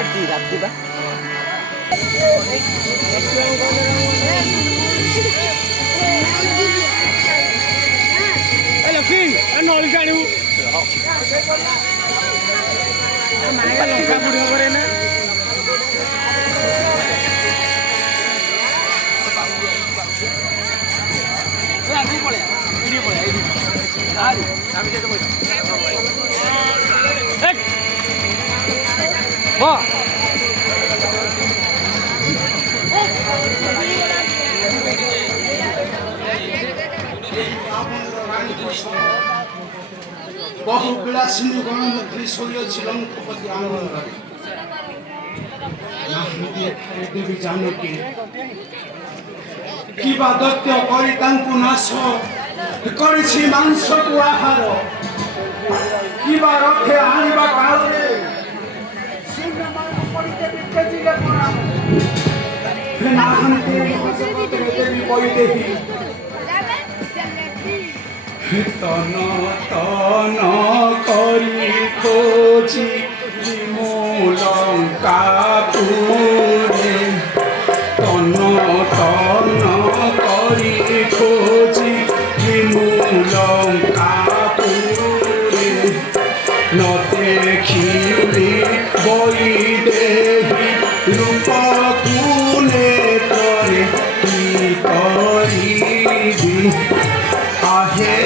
ରାତି ବା ଲକ୍ଷ୍ମୀ ନଳିକି ଆଣିବୁ ଲଙ୍କା ବୁଢୀ ହବରେ ନା বহু বিলাসিনী গণমন্ত্রী শৈলছিল মুখপতি আনন্দরে দেবী জানকী কিবা দত্ত করে তাঙ্কু নাশ করেছি মাংসকু আহার কিবা রক্ষে আনিবা কাউরে তন তন করি খোঁজি লঙ্কা পুরে তন তন করি খোঁজি লঙ্কা পুরে ন দেখিলি বই দেহি রূপ কুলে তরে কি করিবি আহে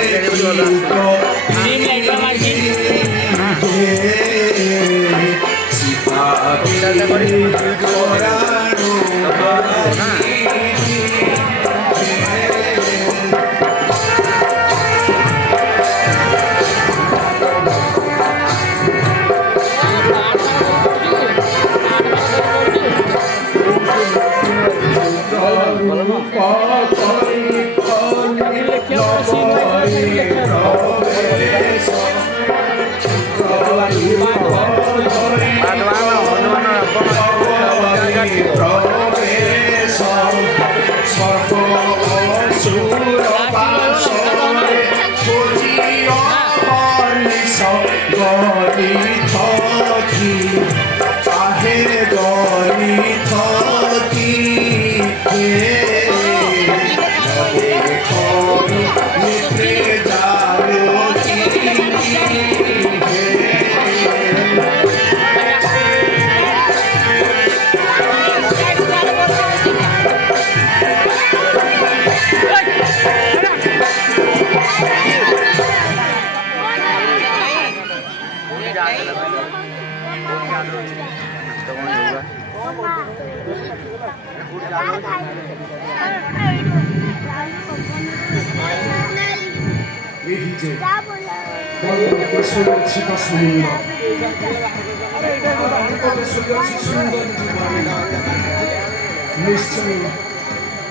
নিশ্চয়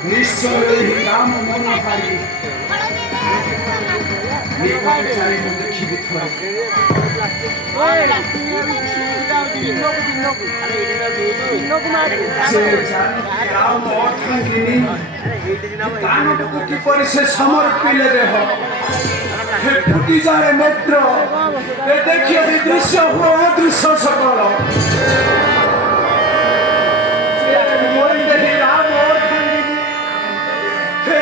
নিশ্চয় রাম মনোহারী দেখিবি কিপরি সে সমর্পিলে দেহ ফুটি যারে নেত্র দেখিয়ে দৃশ্য হুয়া অদৃশ্য সকল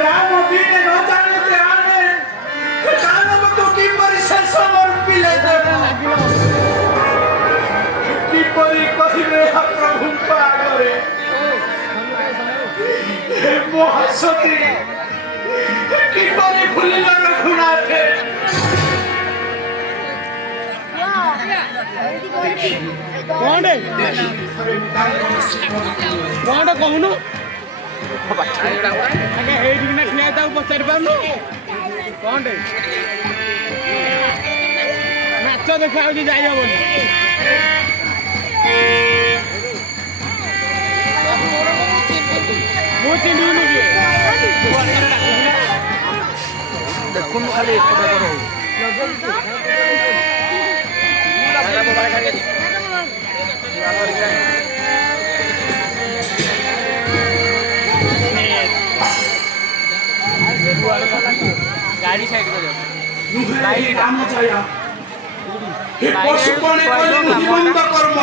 রাম বিনে ন জানিতে আনে দানবকে কিপরি সে সমর্পিলে দেব কিপরি কহিবে প্রভুଙ୍କ ଆଗରେ মহাসতী কিপরি ভুলিল রঘুনাথে କଣଟେ କଣଟେ କହୁନୁ ଆଜ୍ଞା ହେଇଠିକିନା ଠିଆ ତାକୁ ପଚାରି ପାରୁନୁ କଣଟେ ନାଚ ଦେଖା ହଉଛି ଯାଇ ହବନି ମୁଁ ଚିହ୍ନିବିନି କିଏ ଦେଖୁନୁ ଖାଲି गाड़ी साइड कर नुहे राम छाया हे पशुपणे कले निबंध कर्म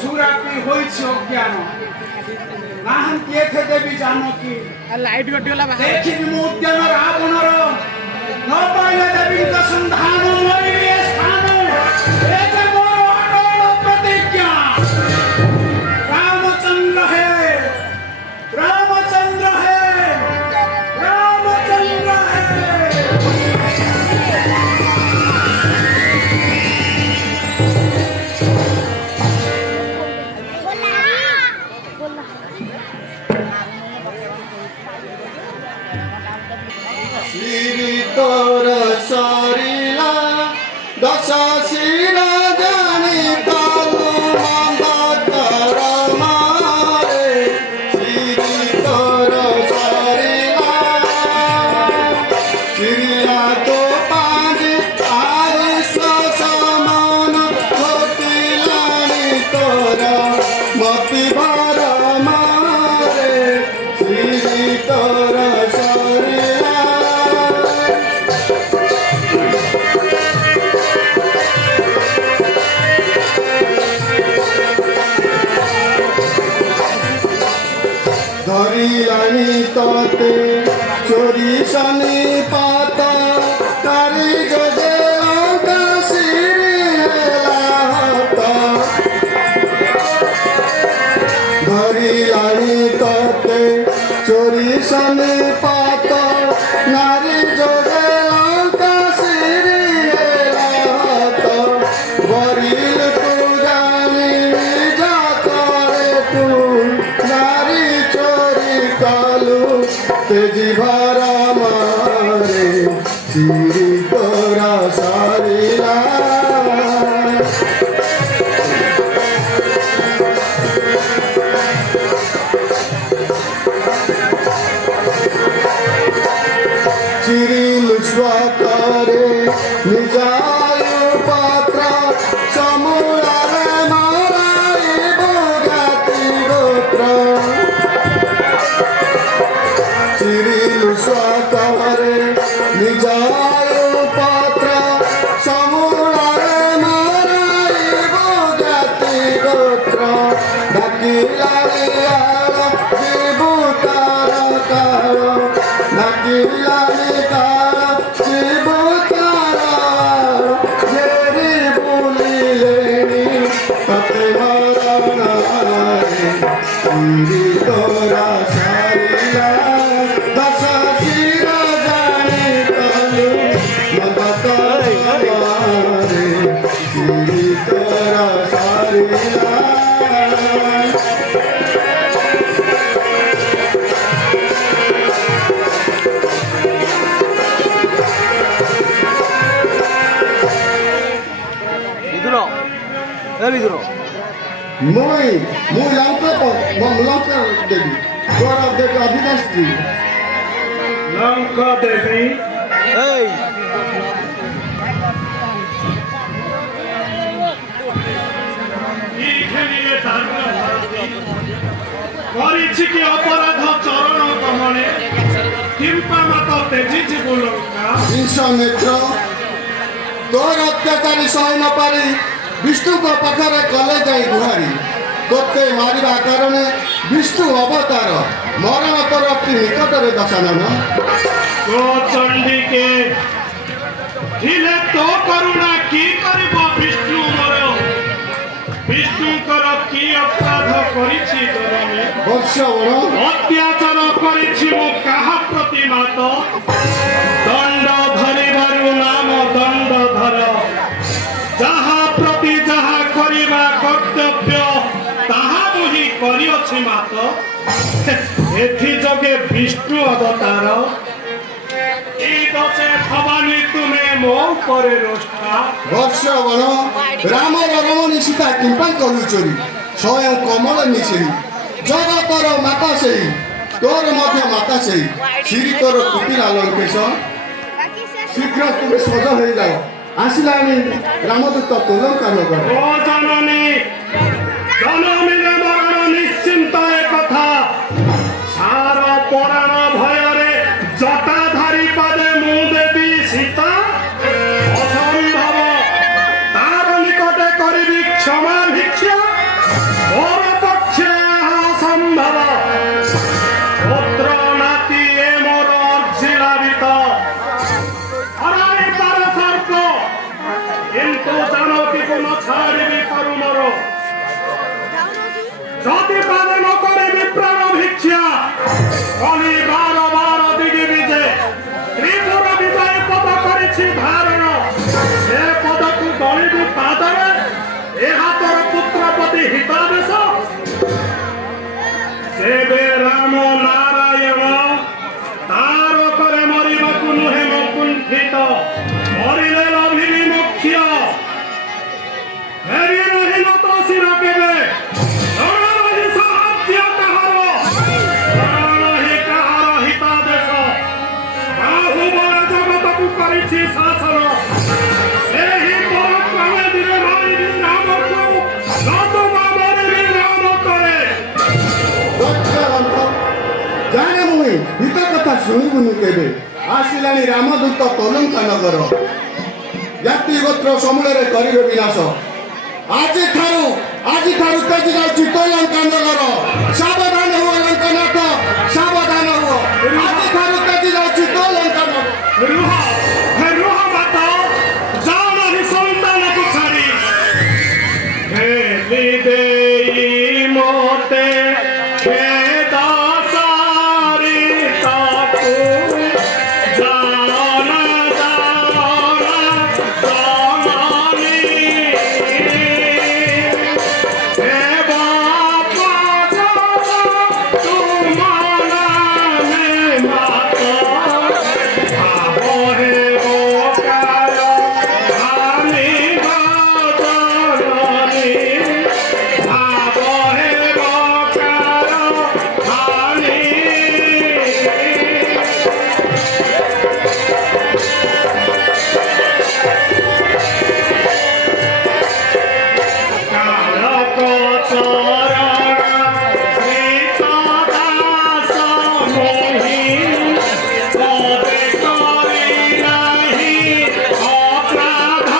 সুরাপি হয়েছে অজ্ঞান নাহান্তি এথে দেবী জানকী লাইট গটিগলা ଦେଖିବି ମୁଁ ଉଦ୍ୟାନ ରାବଣର ନ ପାଇଲେ ଦେବୀଙ୍କ ସନ୍ଧାନ ମରିବି ଏ ସ୍ଥାନ ଏ ଯେ ମୋର ଅଟଳ ପ୍ରତିଜ୍ଞା ରାମଚନ୍ଦ୍ର ହେ ରାମଚନ୍ଦ୍ର ହେ ରାମଚନ୍ଦ୍ର ହେ শ্রী তোর সরিলা দশ শিরা জানি তালু মন্দর মারে শ্রী তোর সরিলা চিরিয়া তো পাঁচ আরিস সমান ঘটিলানি তোর মতি ভর মারে শ্রী তোর সরিলা ধরিলানি ততে চোরি শনি পাত তারি যদি লঙ্কা সিরি হেলাহত ধরিলানি ততে চোরি শনি পাত নারী যদি লঙ্কা সিরি হেলাহত বরিল তু জানি যা করে তুই নারী চোরি কালু তেজি ভরা মারে চিরি তোরা সারিলা চিরিল স্বতরে নিজায়ু পাত্র সমুলারে মারাই বগাতি গোত্র চিরিল স্বতরে নিজায়ু পাত্র সমুলারে মারাই বগাতি গোত্র ডাকিলারি আল জীবতার কার ডাকিলারি কার জীবতার জেরি বলিলেনি ততে হরণারে চিরি তোরা সারিলা দশ শিরা জানি তলু মদত মারে চিরি তোরা সারিলা বিদ্রোহ বিদ্রোহ মুই লঙ্কা দেবী গৌরব দেবী অবিনাশ জি লঙ্কা দেবী এই କରିଛି କି ଅପରାଧ ଚରଣ କମଳେ କିମ୍ପା ମତ ତେଜିଛି ଲଙ୍କା ଜିନିଷ ମିତ୍ର ତୋର ଅତ୍ୟାଚାରୀ ସହି ନ ପାରି ବିଷ୍ଣୁଙ୍କ ପାଖରେ କଲେ ଯାଇ ଗୁହାରି ତୋତେ ମାରିବା କାରଣେ ବିଷ୍ଣୁ ଅବତାର ମରଣ ତୋର ଅତି ନିକଟରେ ଦଶାନନ ତୋ ଚଣ୍ଡୀକେ ଥିଲେ ତୋ କରୁଣା କି କରିବ ବିଷ୍ଣୁ ମୋର ବିଷ୍ଣୁଙ୍କର କି ଅପରାଧ କରିଛି ଜନମୀ ବର୍ଷବଣ ଅତ୍ୟାଚାର କରିଛି ମୁଁ କାହା ପ୍ରତି ମାତ ଦଣ୍ଡ ଧରିବାରୁ ନାମ ଦଣ୍ଡ ଧର ଯାହା ପ୍ରତି ଯାହା କରିବା କର୍ତ୍ତବ୍ୟ ତାହା ମୁଁ ହିଁ କରିଅଛି ମାତ ଏଥି ଯୋଗେ ବିଷ୍ଣୁ ଅବତାର এই দশে ভবানী তুমি ମୋ ଉପରେ ରୋଷ୍ଠା ବର୍ଷବଣ ରାମର ରମଣୀ ସୀତା କିମ୍ପା କଲୁ ଚୋରି ସ୍ୱୟଂ କମଳ ମିଶେଇ ଜଗତର ମାତା ସେଇ ତୋର ମଧ୍ୟ ମାତା ସେଇ ଶ୍ରୀ ତୋର କୁଟିଲା ଲଙ୍କେଶ ଶୀଘ୍ର ତୁମେ ସଜ ହେଇଯାଅ ଆସିଲାଣି ରାମଦୂତ ତୁଲଙ୍କା ନଗର ଓ ଜନନୀ ଜନମୀରେ ମରଣ ନିଶ୍ଚିନ୍ତ ଏ କଥା ସାର ପରାଣ ଭୟରେ ଜଟାଧାରୀ ପାଦେ ମୁଁ ଦେବି ସୀତା ଅସମ୍ଭବ ତାର ହିତ କଥା ଶୁଣିବୁନି କେବେ ଆସିଲାଣି ରାମଦୂତ ତଲଙ୍କା ନଗର ଜାତି ଗୋତ୍ର ସମୂଳରେ କରିବେ ବିନାଶ ଆଜିଠାରୁ ତେଜି ଯାଉଛି ତଲଙ୍କା ନଗର ସାବଧାନ ହୁଅ ଲଙ୍କନାଥ ସାବଧାନ ହୁଅ ଆଜିଠାରୁ ତେଜି ଯାଉଛି ତଲଙ୍କା ନଗର ରୁହ ମାତା ଯାଅ ନାହିଁ ସନ୍ତାନକୁ ଛାଡ଼ି ହେଲି ଦେଇ ମୋତେ ବେଦ ସାରି ତାକୁ ଜାନ ଜନନୀ ହେ ବାପା ତୁମର ମାତା ଭାବ ହେ ବୋକାର ହାନି ଜନନୀ ଭାବ ହେ ବୋକାର ହାନି କାଳକ ଚରଣ ଶ୍ରୀତ ଦାସ ମୋହି ପଦେ କରି ନାହିଁ ଅପରାଧ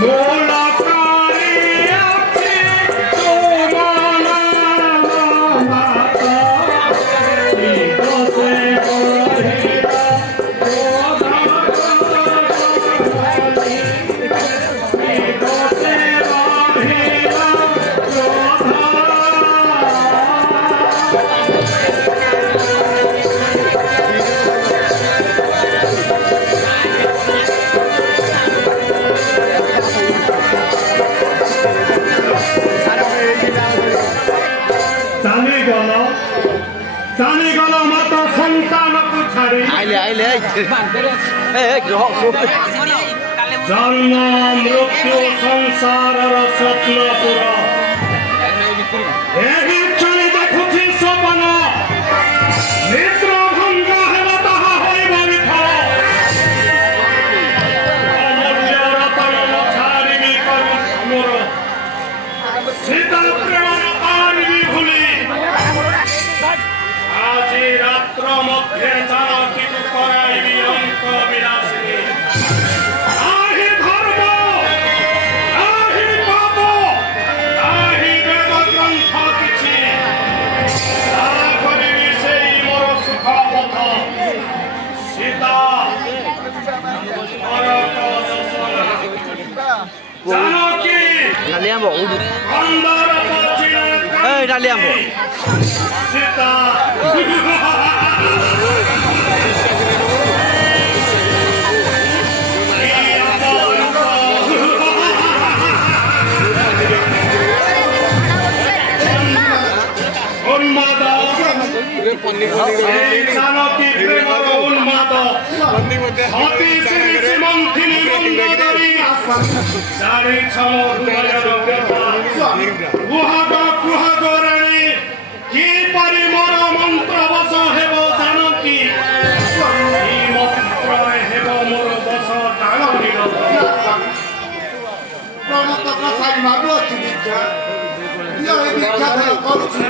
ମୂଳ କରି ଅଛି ତୁମ ନାମ ମାତା ଶ୍ରୀତ ସେ ବହିଲା ଚାଲିଗଲ ମାତା ସନ୍ତାନକୁ ଛାଡ଼ି ଜନ୍ମ ମୃତ୍ୟୁ ସଂସାରର ସ୍ୱପ୍ନପୁର ଏହି କ୍ଷଣି ଦେଖୁଛି ସପନ ନିଦ୍ର ଭଙ୍ଗ ହେବ ତାହା ହୋଇବ ବିଫଳ ଅମୂଲ୍ୟ ରତନ ଛାଡ଼ିବି କରି ମୋର ସୀତା ପ୍ରେମ ଆଣିବି ଭୁଲି ଆଜି ରାତ୍ର ମଧ୍ୟରେ ଜାନକୀକୁ କରାଇବି ଅଙ୍କ ବିଳାସିନୀ ଆହି ଧର୍ମ ଆହି ପାପ ଆହି ବେଦ ଗ୍ରନ୍ଥ କିଛି ତାହା କରିବି ସେଇ ମୋର ସୁଖ ପଥ ସୀତା ଜାନକୀ ଅଣ୍ଡର ସୀତା ଉନ୍ମାଦ ଜାନକୀ ପ୍ରେମର ଉନ୍ମାଦ ଅତି ଶ୍ରୀ ଶ୍ରୀମନ୍ଥିନୀ ମନ୍ଦୋଦରୀ ଜାଣିଛ ମୋ ହୃଦୟର ବ୍ୟଥା କୁହାଗ ରାଣୀ କିପରି ମୋର ମନ୍ତ୍ରବଶ ହେବ ଜାନକୀ କି ମନ୍ତ୍ରରେ ହେବ ମୋର ବଶ ଜାଣନି ପ୍ରଣତ କଥା ମାଗୁଅଛି ଦୀକ୍ଷା ଦୀକ୍ଷା କରୁଛି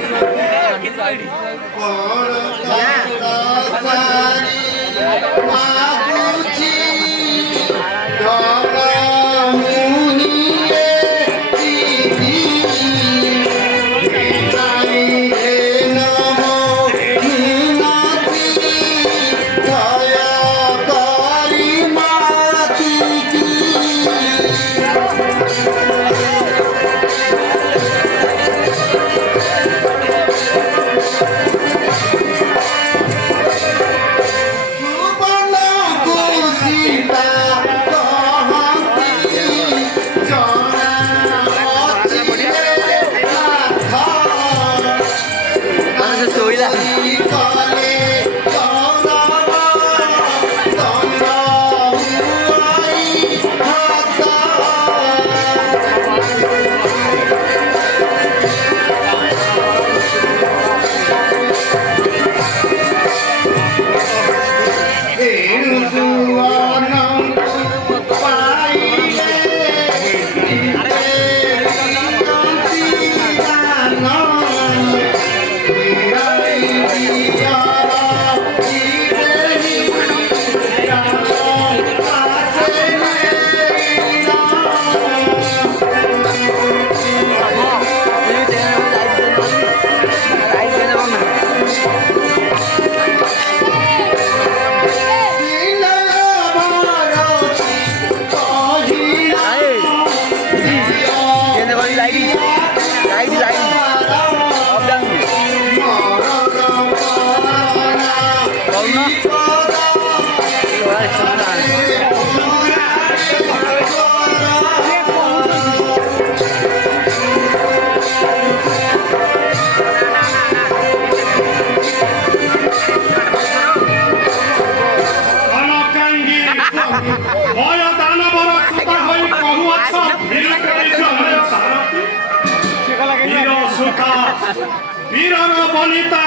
वीरर बनिता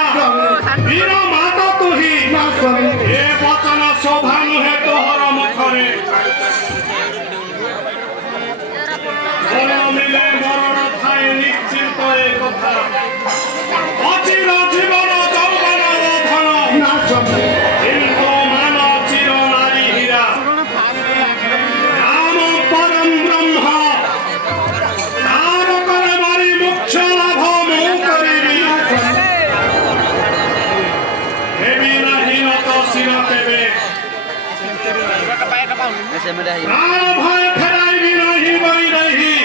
वीर माता तुही ए वचन शोभा नुहे तोहर मुखरे मिले मरण थाए निश्चित ए कथा अचिर जीवन यौवन धन किंतु मान चिर नारी हीरा राम परम ब्रह्म तारकर मारी मोक्ष लाभ मु करिबी हेबी नाही নত শির তেবে प्राण भय फेराइबी नाही बई रही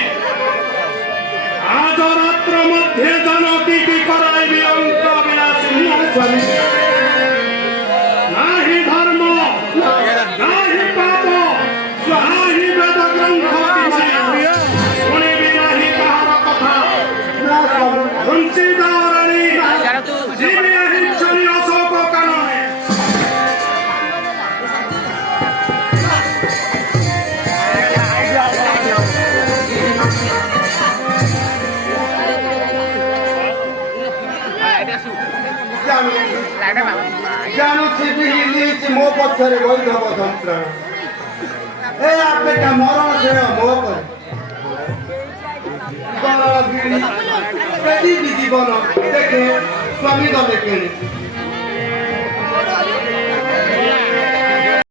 आज रात्र मध्य जनती की कराइबी अंक विलासिनी नाही धर्म नाही पाप नाही वेद ग्रंथ किछि शुणिबी नाही काहार कथा घुंची दावराणी जीवी हिंसनी अशोक कानने ଜାଣୁଛି ବି ହିଲିଛି ମୋ ପଛରେ ବୈଧବ ଯନ୍ତ୍ର ଏ ଆପେଟା ମରଣ ଦେହ ମୋ ପରେ ଗିରି ଜୀବନ ଦେଖେ ସ୍ୱାମୀ ଦଲେ କିଣି